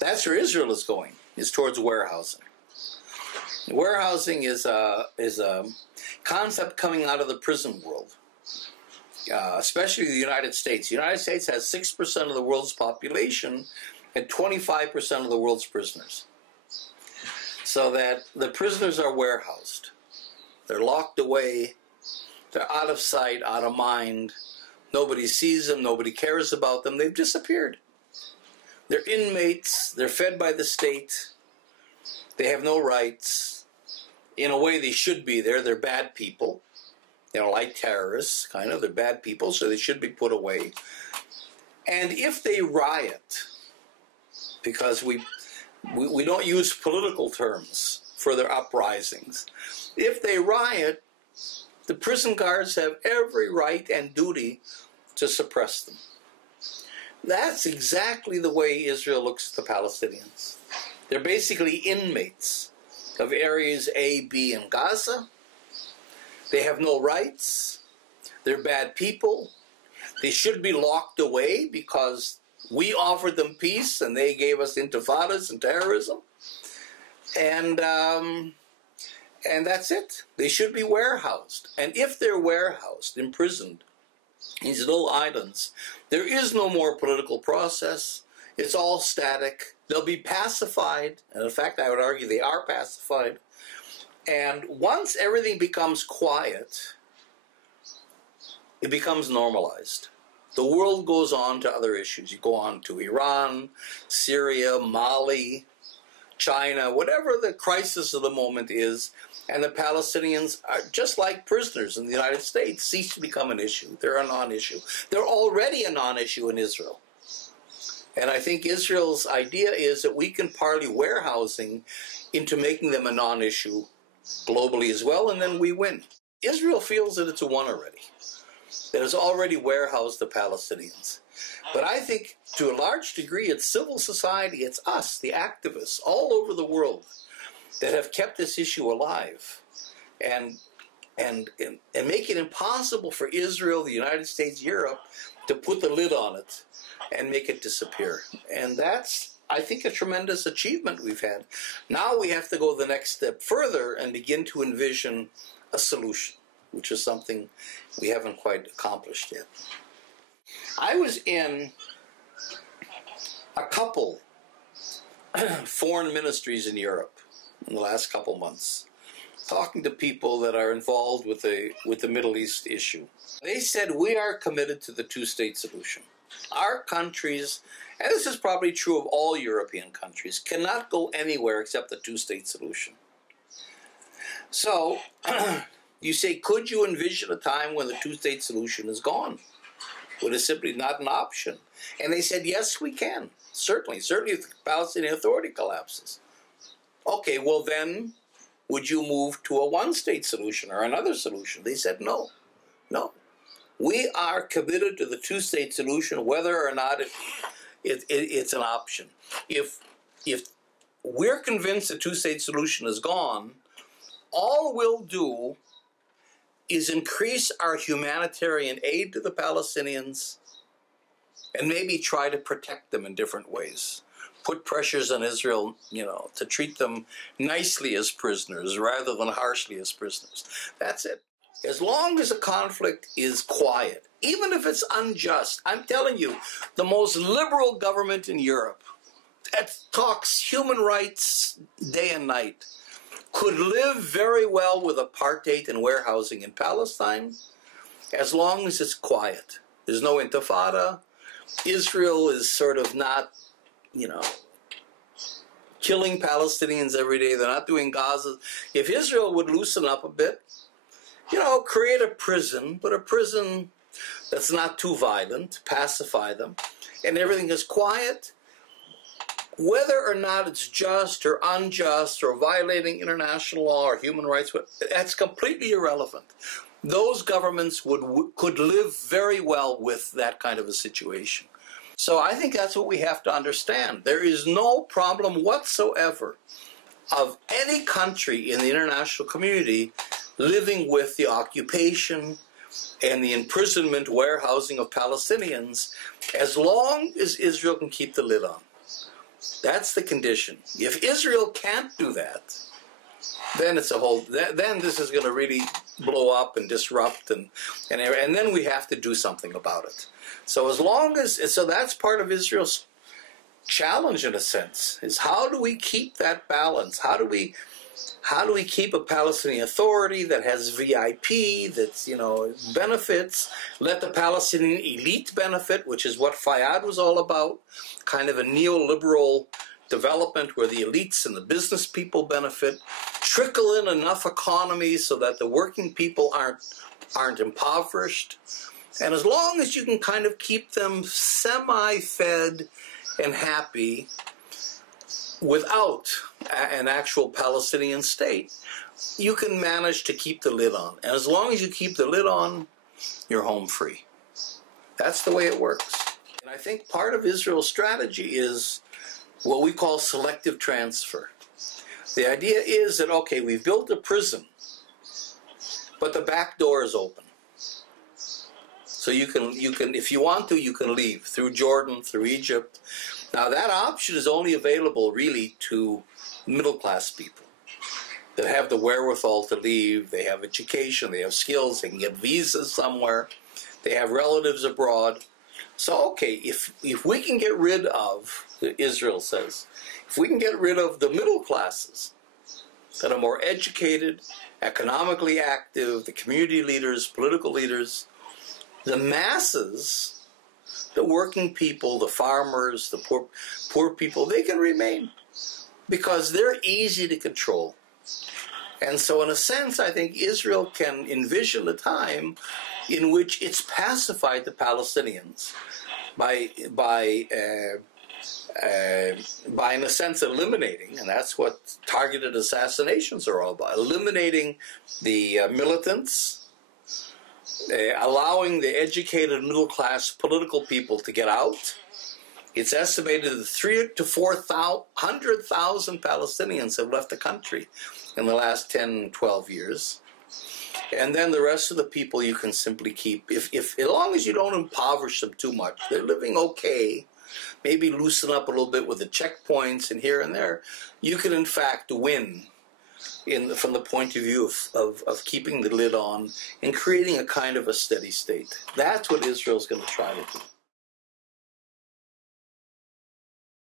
That's where Israel is going, is towards warehousing. Warehousing is a concept coming out of the prison world, especially the United States. The United States has 6% of the world's population and 25% of the world's prisoners. So that the prisoners are warehoused. They're locked away. They're out of sight, out of mind. Nobody sees them. Nobody cares about them. They've disappeared. They're inmates. They're fed by the state. They have no rights. In a way, they should be there. They're bad people. You know, like terrorists, kind of. They're bad people, so they should be put away. And if they riot, because we don't use political terms for their uprisings, if they riot, the prison guards have every right and duty to suppress them. That's exactly the way Israel looks at the Palestinians. They're basically inmates of areas A, B, and Gaza. They have no rights. They're bad people. They should be locked away because we offered them peace and they gave us intifadas and terrorism. And that's it. They should be warehoused. And if they're warehoused, imprisoned, these little islands, there is no more political process. It's all static. They'll be pacified. And in fact, I would argue they are pacified. And once everything becomes quiet, it becomes normalized. The world goes on to other issues. You go on to Iran, Syria, Mali, China, whatever the crisis of the moment is, and the Palestinians are just like prisoners in the United States, cease to become an issue. They're a non-issue. They're already a non-issue in Israel. And I think Israel's idea is that we can parlay warehousing into making them a non-issue globally as well, and then we win. Israel feels that it's won already. That has already warehoused the Palestinians. But I think to a large degree it's civil society, it's us, the activists all over the world that have kept this issue alive and make it impossible for Israel, the United States, Europe to put the lid on it and make it disappear. And that's, I think, a tremendous achievement we've had. Now we have to go the next step further and begin to envision a solution, which is something we haven't quite accomplished yet. I was in a couple foreign ministries in Europe in the last couple months, talking to people that are involved with the Middle East issue. They said, we are committed to the two-state solution. Our countries, and this is probably true of all European countries, cannot go anywhere except the two-state solution. So, you say, could you envision a time when the two-state solution is gone? When it's simply not an option? And they said, yes, we can. Certainly if the Palestinian Authority collapses. Okay, well then, would you move to a one-state solution or another solution? They said, no. We are committed to the two-state solution, whether or not it's an option. If we're convinced the two-state solution is gone, all we'll do is increase our humanitarian aid to the Palestinians and maybe try to protect them in different ways. Put pressures on Israel, to treat them nicely as prisoners rather than harshly as prisoners. That's it. As long as a conflict is quiet, even if it's unjust, I'm telling you, the most liberal government in Europe that talks human rights day and night could live very well with apartheid and warehousing in Palestine as long as it's quiet. There's no intifada. Israel is sort of not, killing Palestinians every day. They're not doing Gaza. If Israel would loosen up a bit, create a prison, but a prison that's not too violent, pacify them, and everything is quiet, whether or not it's just or unjust or violating international law or human rights, that's completely irrelevant. Those governments could live very well with that kind of a situation. So I think that's what we have to understand. There is no problem whatsoever of any country in the international community living with the occupation and the imprisonment, warehousing of Palestinians, as long as Israel can keep the lid on. That's the condition. If Israel can't do that, then it's a whole. Then this is going to really blow up and disrupt, and then we have to do something about it. So that's part of Israel's challenge in a sense, is how do we keep that balance? How do we keep a Palestinian Authority that has VIP, that's, benefits, let the Palestinian elite benefit, which is what Fayyad was all about, kind of a neoliberal development where the elites and the business people benefit, trickle in enough economy so that the working people aren't impoverished. And as long as you can kind of keep them semi-fed and happy without an actual Palestinian state, you can manage to keep the lid on. And as long as you keep the lid on, you're home free. That's the way it works. And I think part of Israel's strategy is what we call selective transfer. The idea is that, okay, we've built a prison, but the back door is open. So you can, if you want to, you can leave through Jordan, through Egypt. Now that option is only available really to middle-class people that have the wherewithal to leave. They have education, they have skills, they can get visas somewhere, they have relatives abroad. So okay, if we can get rid of, Israel says, if we can get rid of the middle classes that are more educated, economically active, the community leaders, political leaders, the masses, the working people, the farmers, the poor people, they can remain because they're easy to control. And so in a sense, I think Israel can envision a time in which it's pacified the Palestinians by in a sense eliminating, and that's what targeted assassinations are all about, eliminating the militants, allowing the educated middle-class political people to get out. It's estimated that 300,000 to 400,000 Palestinians have left the country in the last 10, 12 years. And then the rest of the people you can simply keep, as long as you don't impoverish them too much, they're living okay, maybe loosen up a little bit with the checkpoints and here and there, you can in fact win from the point of view of keeping the lid on and creating a kind of a steady state. That's what Israel's going to try to do.